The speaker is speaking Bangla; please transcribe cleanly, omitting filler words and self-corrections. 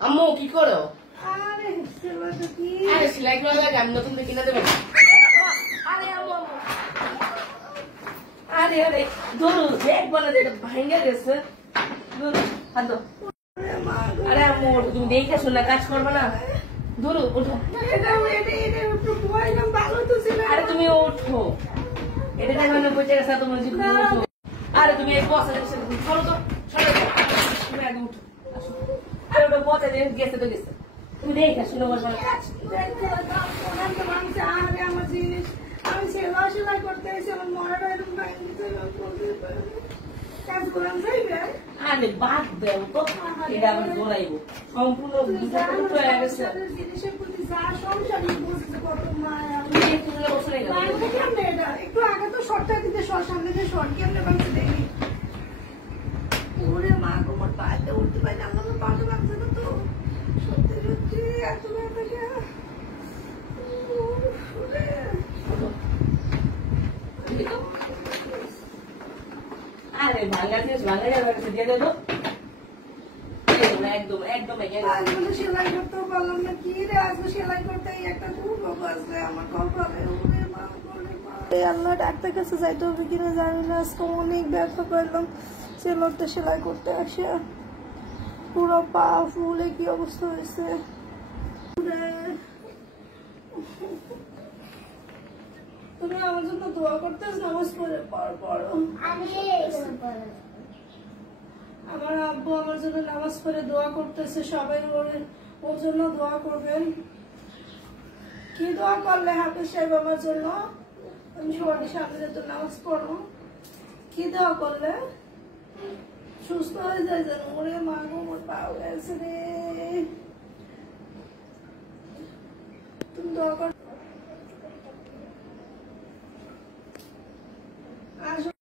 আম্মু কি করো? আরে সেলাইটা কি? আরে সেলাই করা লাগে, আমি নতুন কিনে দেবো। আরে আম্মু, আরে আরে ধরু ব্যাগ বানাতে ভাঙে গেছে। ধরু হাত দাও। আরে আম্মু তুমি দেখে শুনে কাজ করবে না। ধরু ওঠো। আরে তুমি ওঠো, এটা দেখানো পৌঁছে গেছে তোমার জীবনে। আরে তুমি এই বসে সরো তো, সরো তুমি আগে উঠো। আরে ওটা বসে গেছে তো গেছে, তুমি দেখে শুনে বসবে না। আমার জিনিস আমি সেলাই করতে এসে আমার মরাটা এরকম কাজ করলাম যাইবে। আরে বাদ দেও তো, এটা আবার দৌড়াইবো সম্পূর্ণ জিনিসের প্রতি যা সংসারী বুঝতে কত মায়া। একটু আগে তো শর্টটা দিতে সামনে দিয়ে শর্ট কেমনে বাঁচতে দেখি। ওরে মা তোমার পায়ে উঠতে পারি না, আমার পাশে লাগছে না তো সত্যি সত্যি এত থেকে। আরে ভাঙা জিনিস ভাঙা যাবে, দিয়ে দেবো একদম একদম। আজকে সেলাই করতেও পারলাম না, কি রে আজকে সেলাই করতে একটা দুর্ভোগ আসবে আমার কপালে। আল্লাহ ডাক্তার কাছে যাইতে হবে কিনা জানি না, আজকে অনেক ব্যথা পেলাম সেলাইটা সেলাই করতে আসে। পুরো পা ফুলে কি অবস্থা হয়েছে। তুমি আমার জন্য দোয়া করতে নামাজ পড়ে পড়ো। আমার আব্বু আমার জন্য নামাজ পড়ে দোয়া করতেছে, সবাই ওর জন্য দোয়া করবেন। কি দোয়া করলে হাফেজ সাহেব আমার জন্য? আমি সবার সামনে যেত নামাজ পড়ো। কি দোয়া করলে সুস্থ হয়ে যায় যেন? ওরে মা গো মোর পাও গেছে রে। তুমি দোয়া কর।